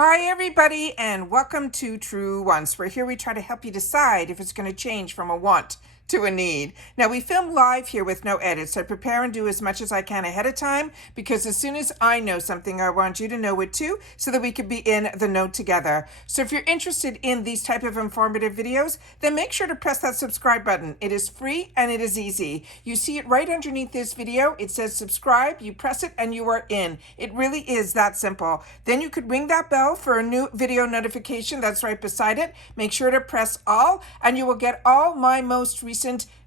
Hi everybody and welcome to Truewants, where here we try to help you decide if it's going to change from a want to a need. Now we film live here with no edits, so I prepare and do as much as I can ahead of time because as soon as I know something, I want you to know it too so that we can be in the know together. So if you're interested in these type of informative videos, then make sure to press that subscribe button. It is free and it is easy. You see it right underneath this video. It says subscribe, you press it and you are in. It really is that simple. Then you could ring that bell for a new video notification that's right beside it. Make sure to press all and you will get all my most recent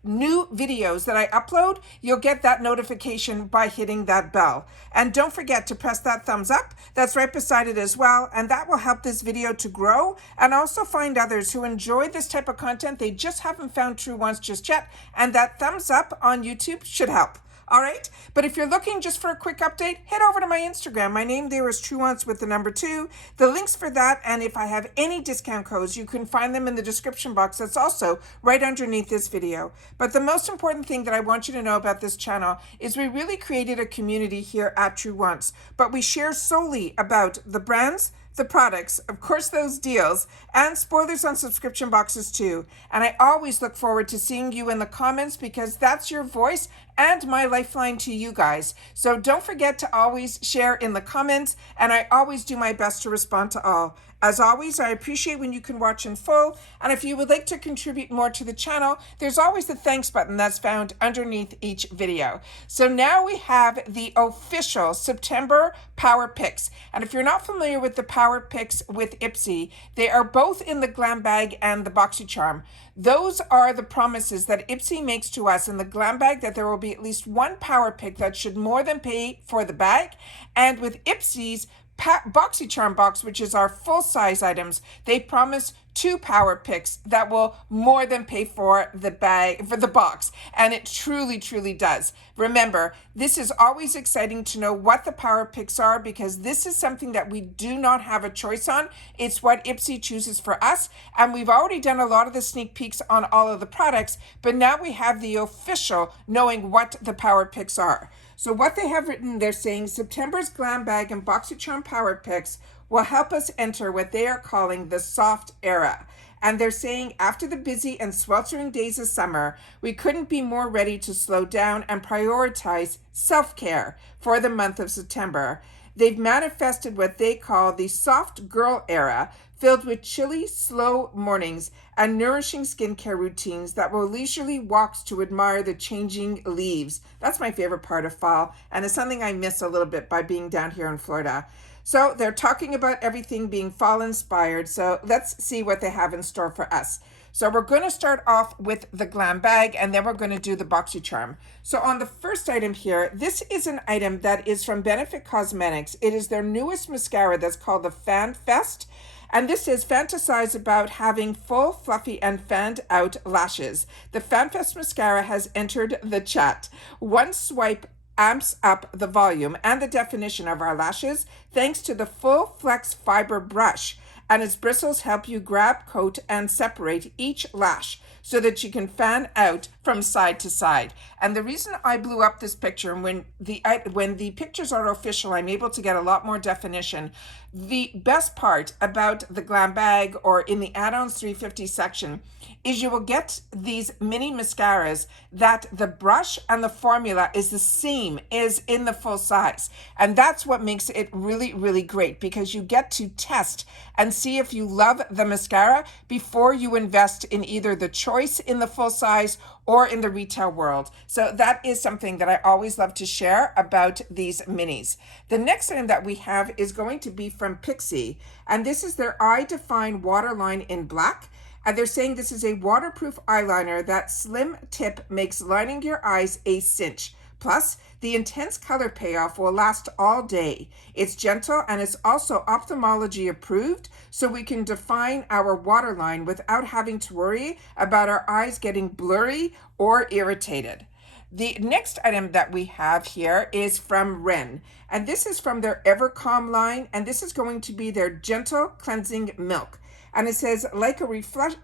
new videos that I upload. You'll get that notification by hitting that bell. And don't forget to press that thumbs up that's right beside it as well, and that will help this video to grow and also find others who enjoy this type of content. They just haven't found Truewants just yet, and that thumbs up on YouTube should help. All right, but if you're looking just for a quick update, head over to my Instagram. My name there is Truewants with the number 2. The links for that, and if I have any discount codes, you can find them in the description box. That's also right underneath this video. But the most important thing that I want you to know about this channel is we really created a community here at Truewants, but we share solely about the brands, the products, of course those deals, and spoilers on subscription boxes too. And I always look forward to seeing you in the comments because that's your voice and my lifeline to you guys. So don't forget to always share in the comments, and I always do my best to respond to all. As always, I appreciate when you can watch in full, and if you would like to contribute more to the channel, there's always the thanks button that's found underneath each video. So now we have the official September Power Picks, and if you're not familiar with the Power Picks with IPSY, they are both in the GlamBag and the Boxycharm. Those are the promises that IPSY makes to us in the GlamBag, that there will be at least one Power Pick that should more than pay for the bag, and with IPSY's Boxycharm box, which is our full-size items, they promise 2 Power Picks that will more than pay for the bag, for the box, and it truly does. Remember, this is always exciting to know what the Power Picks are because this is something that we do not have a choice on. It's what IPSY chooses for us, and we've already done a lot of the sneak peeks on all of the products, but now we have the official knowing what the Power Picks are. So what they have written, they're saying September's GlamBag and Boxycharm Power Picks will help us enter what they are calling the soft era. And they're saying after the busy and sweltering days of summer, we couldn't be more ready to slow down and prioritize self-care for the month of September. They've manifested what they call the soft girl era, filled with chilly, slow mornings and nourishing skincare routines that will leisurely walks to admire the changing leaves. That's my favorite part of fall, and it's something I miss a little bit by being down here in Florida. So they're talking about everything being fall inspired, so let's see what they have in store for us. So we're going to start off with the GlamBag, and then we're going to do the Boxycharm. So on the first item here, this is an item that is from Benefit Cosmetics. It is their newest mascara that's called the Fan Fest. And this is fantasize about having full, fluffy, and fanned out lashes. The FanFest mascara has entered the chat. One swipe amps up the volume and the definition of our lashes thanks to the full flex fiber brush. And its bristles help you grab, coat, and separate each lash so that you can fan out from side to side. And the reason I blew up this picture, and when the pictures are official, I'm able to get a lot more definition. The best part about the GlamBag or in the add-ons 350 section is you will get these mini mascaras that the brush and the formula is the same as in the full size. And that's what makes it really great because you get to test and see if you love the mascara before you invest in either the choice in the full size or in the retail world. So that is something that I always love to share about these minis. The next item that we have is going to be from IPSY, and this is their Eye Define Waterline in Black. And they're saying this is a waterproof eyeliner that slim tip makes lining your eyes a cinch. Plus, the intense color payoff will last all day. It's gentle and it's also ophthalmology approved, so we can define our waterline without having to worry about our eyes getting blurry or irritated. The next item that we have here is from Ren, and this is from their Evercalm line, and this is going to be their Gentle Cleansing Milk. And it says, like a refreshing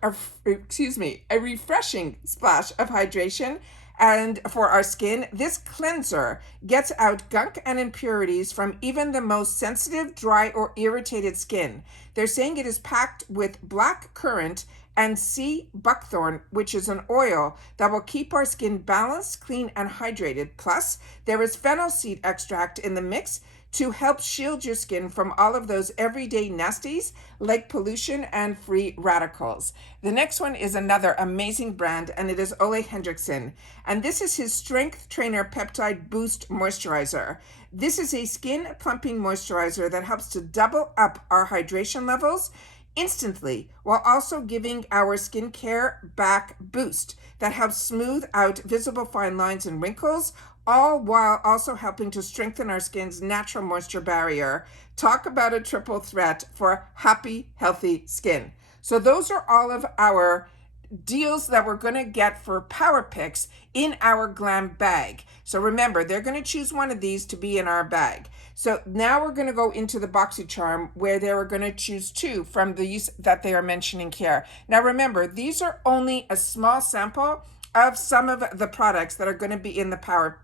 splash of hydration And for our skin, this cleanser gets out gunk and impurities from even the most sensitive, dry, or irritated skin. They're saying it is packed with black currant and sea buckthorn, which is an oil that will keep our skin balanced, clean, and hydrated. Plus, there is fennel seed extract in the mix to help shield your skin from all of those everyday nasties like pollution and free radicals. The next one is another amazing brand, and it is Ole Henriksen. And this is his Strength Trainer Peptide Boost Moisturizer. This is a skin plumping moisturizer that helps to double up our hydration levels instantly, while also giving our skincare back boost that helps smooth out visible fine lines and wrinkles, all while also helping to strengthen our skin's natural moisture barrier. Talk about a triple threat for happy, healthy skin. So those are all of our deals that we're going to get for Power Picks in our Glam bag. So remember, they're going to choose one of these to be in our bag. So now we're going to go into the Boxycharm, where they are going to choose two from these that they are mentioning here. Now remember, these are only a small sample of some of the products that are going to be in the Power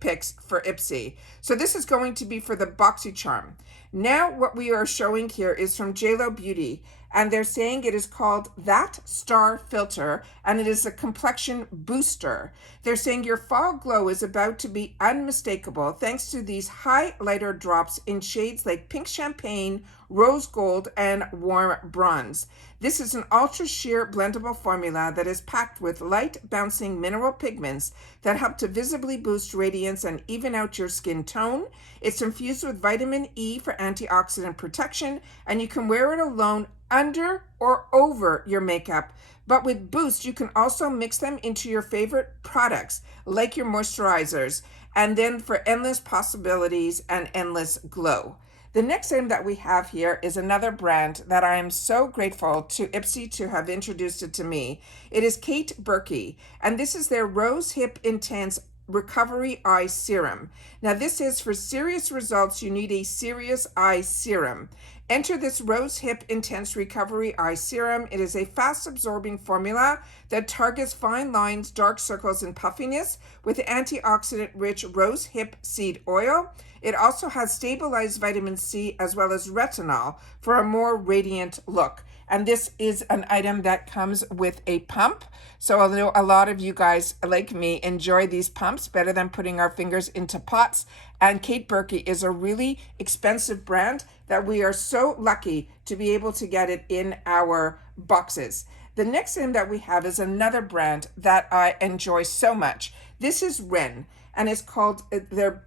Picks for IPSY. So this is going to be for the Boxycharm. Now what we are showing here is from JLo Beauty, and they're saying it is called That Star Filter, and it is a complexion booster. They're saying your fall glow is about to be unmistakable thanks to these highlighter drops in shades like pink champagne, rose gold, and warm bronze. This is an ultra sheer blendable formula that is packed with light bouncing mineral pigments that help to visibly boost radiance and even out your skin tone. It's infused with vitamin E for antioxidant protection, and you can wear it alone under or over your makeup. But with Boost, you can also mix them into your favorite products, like your moisturizers, and then for endless possibilities and endless glow. The next item that we have here is another brand that I am so grateful to IPSY to have introduced it to me. It is Kate Berkey, and this is their Rose Hip Intense Recovery Eye Serum. Now this is for serious results, you need a serious eye serum. Enter this Rose Hip Intense Recovery Eye Serum. It is a fast-absorbing formula that targets fine lines, dark circles, and puffiness with antioxidant-rich rose hip seed oil. It also has stabilized vitamin C as well as retinol for a more radiant look. And this is an item that comes with a pump. So although a lot of you guys like me enjoy these pumps better than putting our fingers into pots, and Kate Berkey is a really expensive brand that we are so lucky to be able to get it in our boxes. The next thing that we have is another brand that I enjoy so much. This is Ren, and it's called, the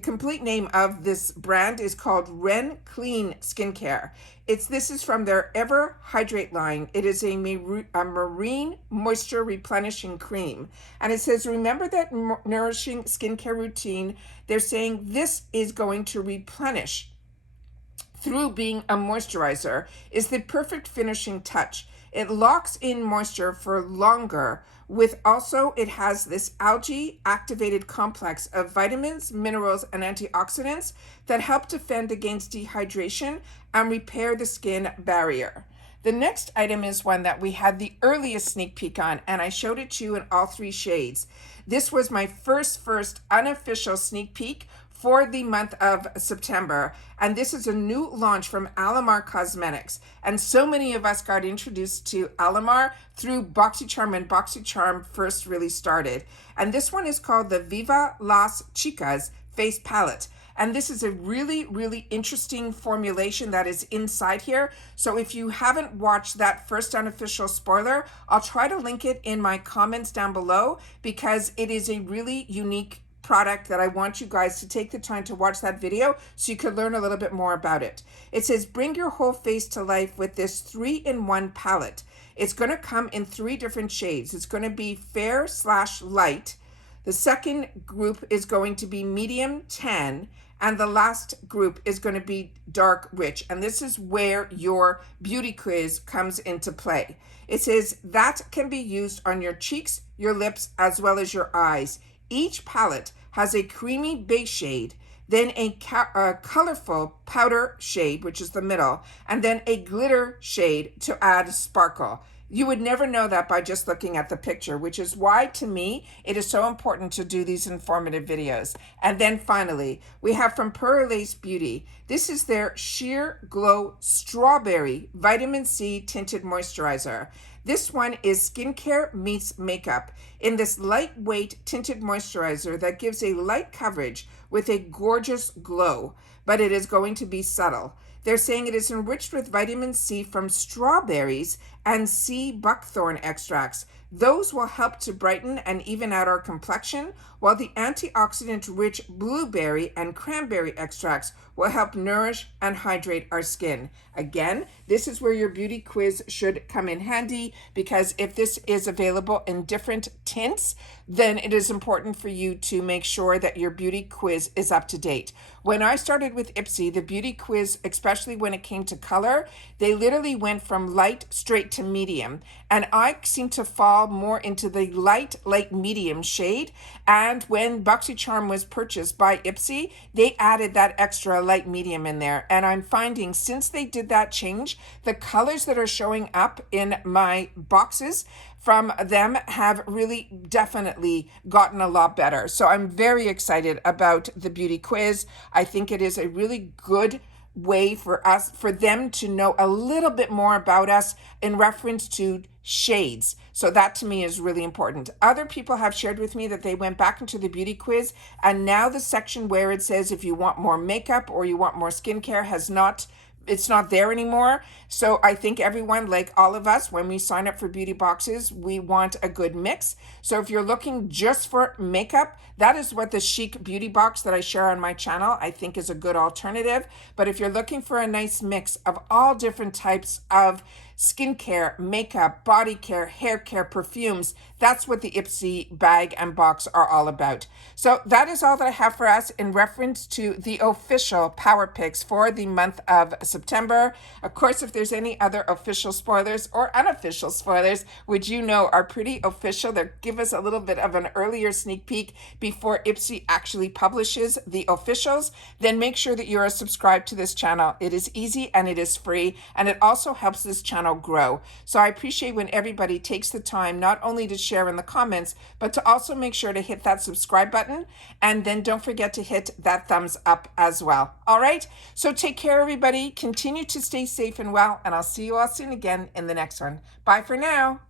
complete name of this brand is called Ren Clean Skincare. This is from their Ever Hydrate line. It is a marine moisture replenishing cream. And it says, remember that nourishing skincare routine. They're saying this is going to replenish through being a moisturizer, is the perfect finishing touch. It locks in moisture for longer. With also, it has this algae activated complex of vitamins, minerals, and antioxidants that help defend against dehydration and repair the skin barrier. The next item is one that we had the earliest sneak peek on, and I showed it to you in all three shades. This was my first unofficial sneak peek for the month of September. And this is a new launch from Alamar Cosmetics. And so many of us got introduced to Alamar through Boxycharm, and Boxycharm first really started. And this one is called the Viva Las Chicas Face Palette. And this is a really, really interesting formulation that is inside here. So if you haven't watched that first unofficial spoiler, I'll try to link it in my comments down below, because it is a really unique product that I want you guys to take the time to watch that video so you could learn a little bit more about it. It says, bring your whole face to life with this 3-in-1 palette. It's going to come in 3 different shades. It's going to be fair/light. The second group is going to be medium tan, and the last group is going to be dark rich. And this is where your beauty quiz comes into play. It says that can be used on your cheeks, your lips, as well as your eyes. Each palette has a creamy base shade, then a colorful powder shade, which is the middle, and then a glitter shade to add sparkle. You would never know that by just looking at the picture, which is why, to me, it is so important to do these informative videos. And then finally, we have from Lace Beauty. This is their Sheer Glow Strawberry Vitamin C Tinted Moisturizer. This one is skincare meets makeup in this lightweight tinted moisturizer that gives a light coverage with a gorgeous glow, but it is going to be subtle. They're saying it is enriched with vitamin C from strawberries and sea buckthorn extracts. Those will help to brighten and even out our complexion, while the antioxidant-rich blueberry and cranberry extracts will help nourish and hydrate our skin. Again, this is where your beauty quiz should come in handy, because if this is available in different tints, then it is important for you to make sure that your beauty quiz is up to date. When I started with IPSY, the beauty quiz, especially when it came to color, they literally went from light straight to medium. And I seem to fall more into the light medium shade. And when Boxycharm was purchased by IPSY, they added that extra light medium in there. And I'm finding since they did that change, the colors that are showing up in my boxes from them have really definitely gotten a lot better. So I'm very excited about the beauty quiz. I think it is a really good way for them to know a little bit more about us in reference to shades. So that to me is really important. Other people have shared with me that they went back into the beauty quiz, and now the section where it says if you want more makeup or you want more skincare it's not there anymore. So I think everyone, like all of us, when we sign up for beauty boxes, we want a good mix. So if you're looking just for makeup, that is what the Chic beauty box that I share on my channel, I think is a good alternative. But if you're looking for a nice mix of all different types of skincare, makeup, body care, hair care, perfumes, that's what the IPSY bag and box are all about. So that is all that I have for us in reference to the official Power Picks for the month of September. Of course, if there's any other official spoilers or unofficial spoilers, which you know are pretty official, that give us a little bit of an earlier sneak peek before IPSY actually publishes the officials, then make sure that you are subscribed to this channel. It is easy and it is free, and it also helps this channel grow. So I appreciate when everybody takes the time not only to share in the comments, but to also make sure to hit that subscribe button, and then don't forget to hit that thumbs up as well. All right, so take care, everybody. Continue to stay safe and well, and I'll see you all soon again in the next one. Bye for now.